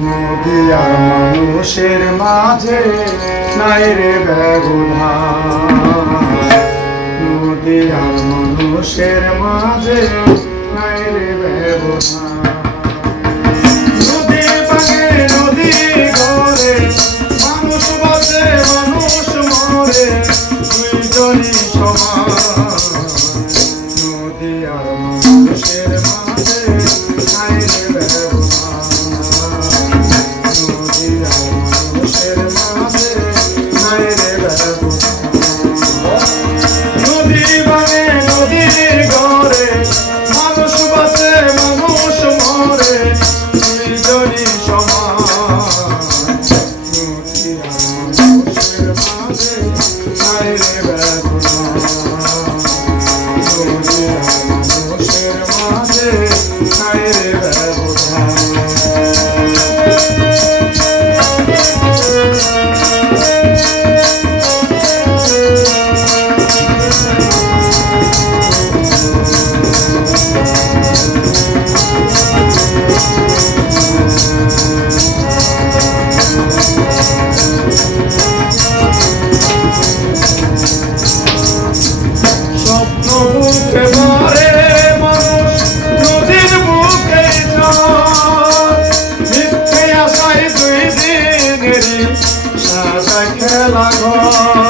নদী আর মানুষের মাঝে নাই রে ব্যবধান। নদী আর মানুষের মাঝে নাই রে ব্যবধান। নদী ভাঙে নদী আর মানুষের নাই Oh.